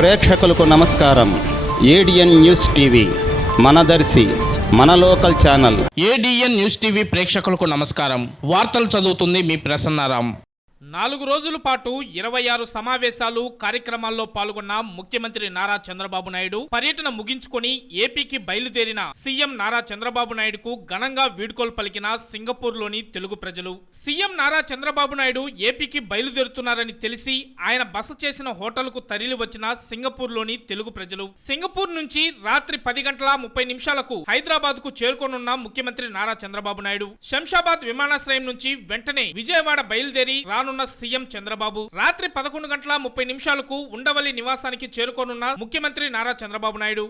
ప్రేక్షకులకు నమస్కారం. ADN news TV మనదర్శి మన local channel. ADN news TV ప్రేక్షకులకు నమస్కారం. వార్తలు చదువుతుంది మీ ప్రసన్నారాం. 4 రోజుల పాటు 26 సమావేశాలు కార్యక్రమాల్లో పాల్గొన్న ముఖ్యమంత్రి నారా చంద్రబాబు నాయుడు పర్యటన ముగించుకొని ఏపీకి బయలుదేరిన సీఎం నారా చంద్రబాబు నాయుడుకు ఘనంగా వీడ్కోలు పలికిన సింగపూర్లోని తెలుగు ప్రజలు. సీఎం నారా చంద్రబాబు నాయుడు ఏపీకి బయలుదేరుతున్నారని తెలిసి ఆయన బస చేసిన హోటల్కు తరలి వచ్చిన సింగపూర్లోని తెలుగు ప్రజలు. సింగపూర్ నుంచి రాత్రి 10:30 హైదరాబాద్ కు చేరుకోనున్న ముఖ్యమంత్రి నారా చంద్రబాబు నాయుడు శంషాబాద్ విమానాశ్రయం నుంచి వెంటనే విజయవాడ బయలుదేరి రానున్న సీఎం చంద్రబాబు రాత్రి 11:30 ఉండవల్లి నివాసానికి చేరుకోనున్న ముఖ్యమంత్రి నారా చంద్రబాబు నాయుడు.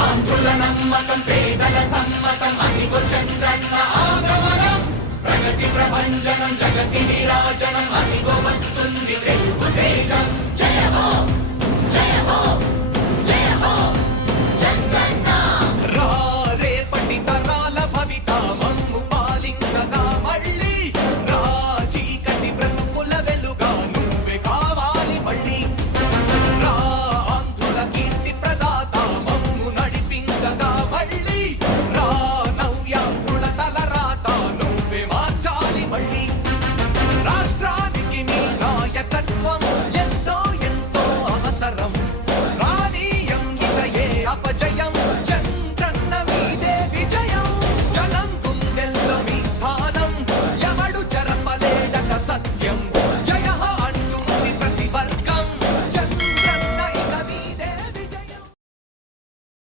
ఆంధ్రుల నమ్మకం పేదల సమ్మతం అదిగో చంద్రన్న ఆగమనం ప్రగతి ప్రభంజనం జగతి విరాజనం అదిగో వస్తుంది తెలుగు తేజం జయమో.